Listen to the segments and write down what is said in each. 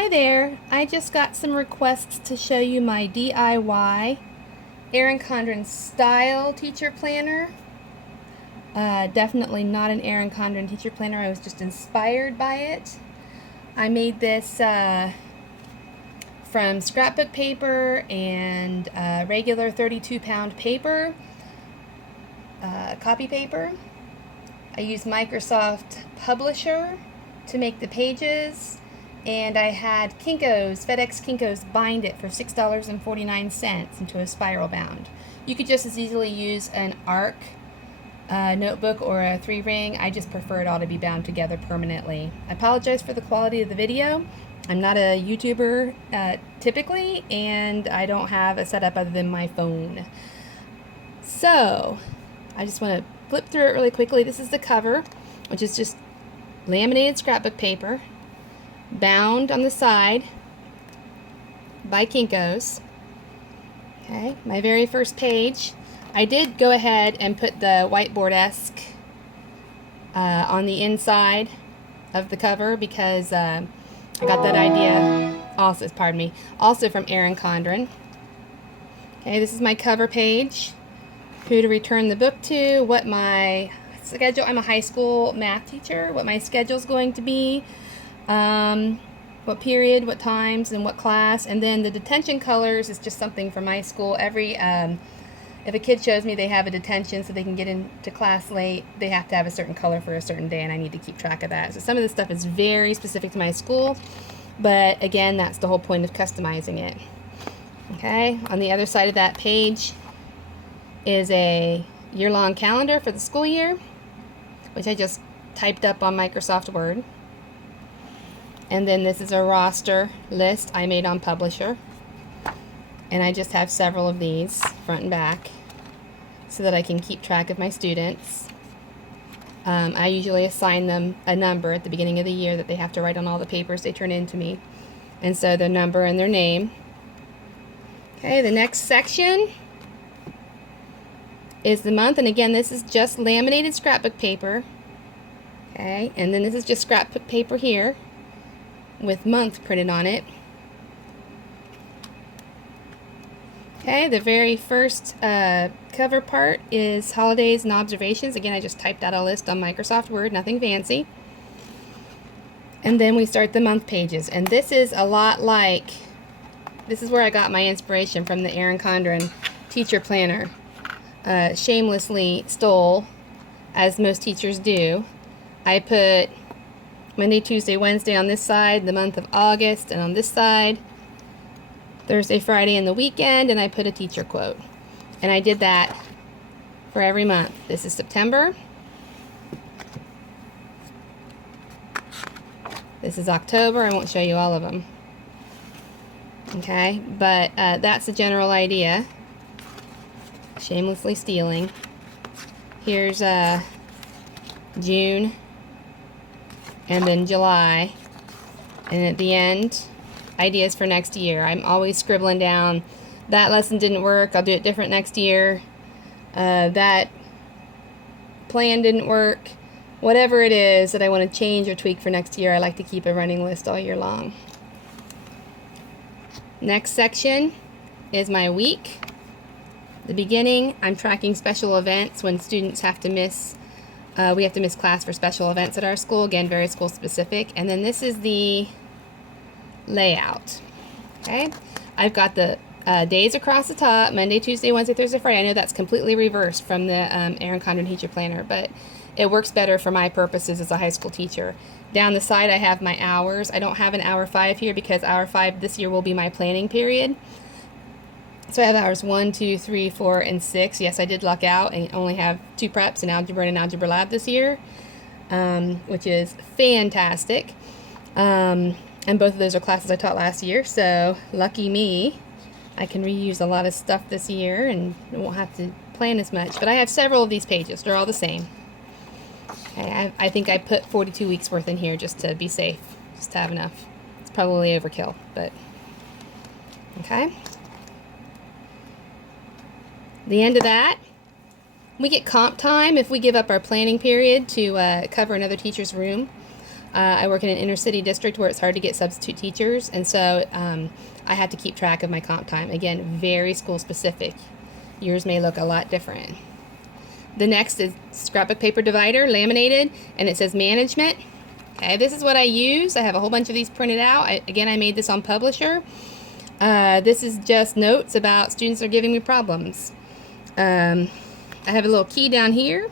Hi there, I just got some requests to show you my DIY Erin Condren style teacher planner. Definitely not an Erin Condren teacher planner, I was just inspired by it. I made this from scrapbook paper and regular 32-pound paper, copy paper. I used Microsoft Publisher to make the pages, and I had Kinkos, FedEx Kinkos, bind it for $6.49 into a spiral bound. You could just as easily use an ARC notebook or a 3-ring. I just prefer it all to be bound together permanently. I apologize for the quality of the video. I'm not a YouTuber typically, and I don't have a setup other than my phone. So, I just want to flip through it really quickly. This is the cover, which is just laminated scrapbook paper, bound on the side by Kinkos. Okay, my very first page. I did go ahead and put the whiteboard-esque on the inside of the cover because I got that idea also, also from Erin Condren. Okay, this is my cover page. Who to return the book to, what my schedule, I'm a high school math teacher, what my schedule's going to be, what period, what times, and what class. And then the detention colors is just something from my school. If a kid shows me they have a detention so they can get into class late, they have to have a certain color for a certain day, and I need to keep track of that. So some of this stuff is very specific to my school, but again, that's the whole point of customizing it. Okay, on the other side of that page is a year-long calendar for the school year, which I just typed up on Microsoft Word. And then this is a roster list I made on Publisher. And I just have several of these, front and back, so that I can keep track of my students. I usually assign them a number at the beginning of the year that they have to write on all the papers they turn in to me. And so their number and their name. Okay, the next section is the month, and again, this is just laminated scrapbook paper. Okay, and then this is just scrapbook paper here with month printed on it. Okay, the very first cover part is holidays and observations. Again, I just typed out a list on Microsoft Word, nothing fancy. And then we start the month pages, and this is a lot like, this is where I got my inspiration from the Erin Condren teacher planner. Shamelessly stole, as most teachers do. I put Monday, Tuesday, Wednesday on this side, the month of August, and on this side, Thursday, Friday, and the weekend, and I put a teacher quote. And I did that for every month. This is September. This is October. I won't show you all of them. Okay, but that's the general idea. Shamelessly stealing. Here's June, and then July, and at the end, ideas for next year. I'm always scribbling down, that lesson didn't work, I'll do it different next year, that plan didn't work, whatever it is that I want to change or tweak for next year. I like to keep a running list all year long. Next section is my week. The beginning, I'm tracking special events when students have to miss, we have to miss class for special events at our school. Again, very school specific. And then this is the layout. Okay, I've got the days across the top, Monday, Tuesday, Wednesday, Thursday, Friday. I know that's completely reversed from the Erin Condren teacher planner, but it works better for my purposes as a high school teacher. Down the side, I have my hours. I don't have an hour 5 here because hour 5 this year will be my planning period. So I have hours 1, 2, 3, 4, and 6. Yes, I did luck out and only have 2 preps, an algebra and an algebra lab this year, which is fantastic. And both of those are classes I taught last year, so lucky me. I can reuse a lot of stuff this year and won't have to plan as much. But I have several of these pages. They're all the same. Okay, I think I put 42 weeks worth in here just to be safe, just to have enough. It's probably overkill, but okay. The end of that, we get comp time if we give up our planning period to cover another teacher's room. I work in an inner city district where it's hard to get substitute teachers, and so I have to keep track of my comp time. Again, very school specific. Yours may look a lot different. The next is scrapbook paper divider, laminated, and it says management. Okay, this is what I use. I have a whole bunch of these printed out. Again, I made this on Publisher. This is just notes about students that are giving me problems. I have a little key down here.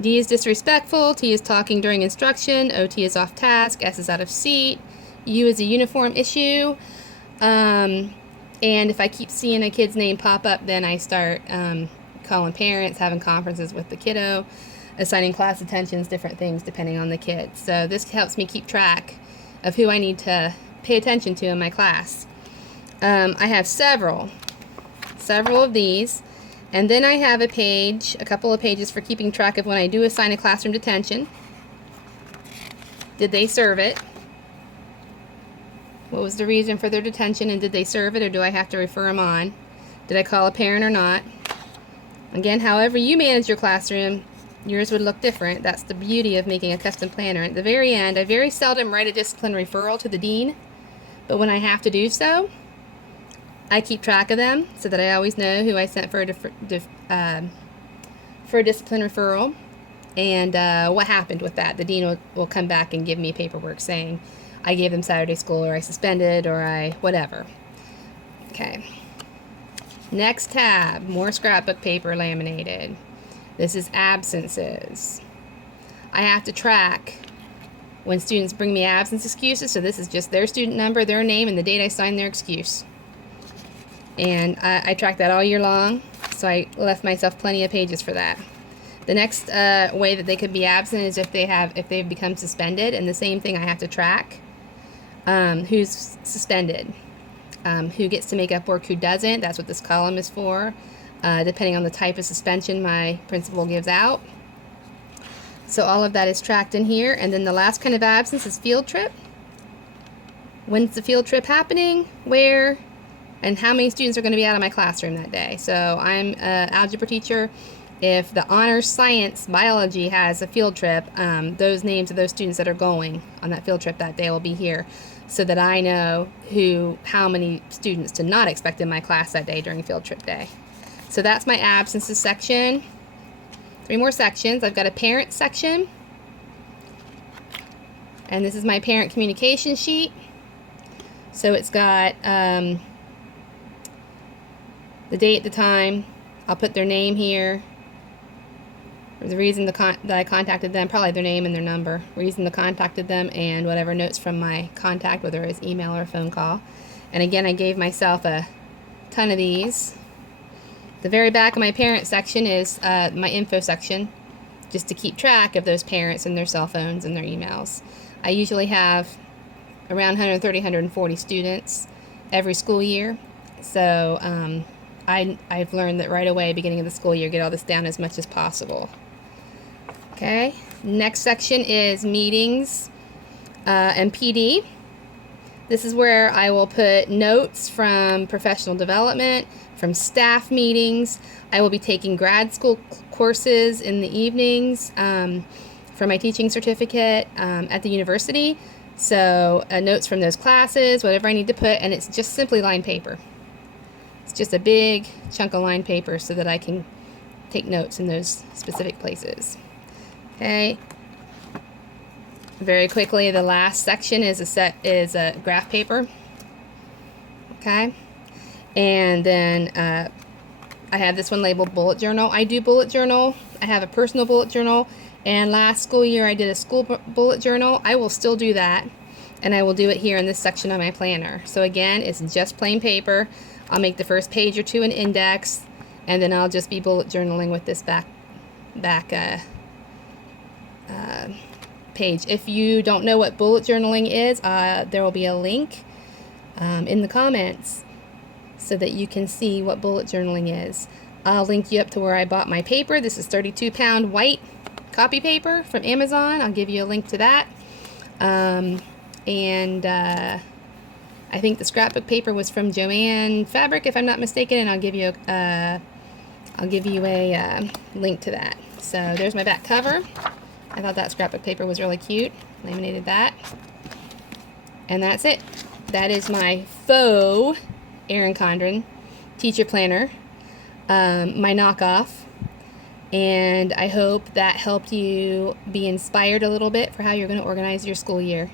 D is disrespectful, T is talking during instruction, OT is off task, S is out of seat, U is a uniform issue, and if I keep seeing a kid's name pop up, then I start calling parents, having conferences with the kiddo, assigning class attentions, different things depending on the kid. So this helps me keep track of who I need to pay attention to in my class. I have several of these. And then I have a couple of pages for keeping track of when I do assign a classroom detention. Did they serve it? What was the reason for their detention, and did they serve it, or do I have to refer them on? Did I call a parent or not? Again, however you manage your classroom, yours would look different. That's the beauty of making a custom planner. At the very end, I very seldom write a discipline referral to the dean, but when I have to do so, I keep track of them so that I always know who I sent for a discipline referral and what happened with that. The dean will come back and give me paperwork saying I gave them Saturday school, or I suspended, or I whatever. Okay. Next tab, more scrapbook paper laminated. This is absences. I have to track when students bring me absence excuses, so this is just their student number, their name, and the date I signed their excuse. And I track that all year long, so I left myself plenty of pages for that. The next way that they could be absent is if they've become suspended, and the same thing I have to track who's suspended, who gets to make up work, who doesn't. That's what this column is for, depending on the type of suspension my principal gives out. So all of that is tracked in here. And then the last kind of absence is field trip. When's the field trip happening? Where? And how many students are going to be out of my classroom that day. So I'm an algebra teacher. If the honors science biology has a field trip, those names of those students that are going on that field trip that day will be here, so that I know how many students to not expect in my class that day during field trip day. So that's my absences section. 3 more sections. I've got a parent section, and this is my parent communication sheet. So it's got the date, the time. I'll put their name here. The reason that I contacted them, probably their name and their number. Reason that I contacted them, and whatever notes from my contact, whether it's email or a phone call. And again, I gave myself a ton of these. The very back of my parent section is my info section, just to keep track of those parents and their cell phones and their emails. I usually have around 130, 140 students every school year. So I've learned that right away, beginning of the school year, get all this down as much as possible. Okay, next section is meetings and PD. This is where I will put notes from professional development, from staff meetings. I will be taking grad school courses in the evenings for my teaching certificate at the university. So notes from those classes, whatever I need to put, and it's just simply lined paper. It's just a big chunk of lined paper so that I can take notes in those specific places. Okay. Very quickly, the last section is a graph paper. Okay. And then I have this one labeled bullet journal. I do bullet journal. I have a personal bullet journal. And last school year I did a school bullet journal. I will still do that. And I will do it here in this section of my planner. So again, it's just plain paper. I'll make the first page or two an index, and then I'll just be bullet journaling with this back page. If you don't know what bullet journaling is, there will be a link in the comments so that you can see what bullet journaling is. I'll link you up to where I bought my paper. This is 32-pound white copy paper from Amazon. I'll give you a link to that. I think the scrapbook paper was from Joanne Fabric, if I'm not mistaken, and I'll give you a link to that. So there's my back cover. I thought that scrapbook paper was really cute. Laminated that. And that's it. That is my faux Erin Condren teacher planner, my knockoff. And I hope that helped you be inspired a little bit for how you're going to organize your school year.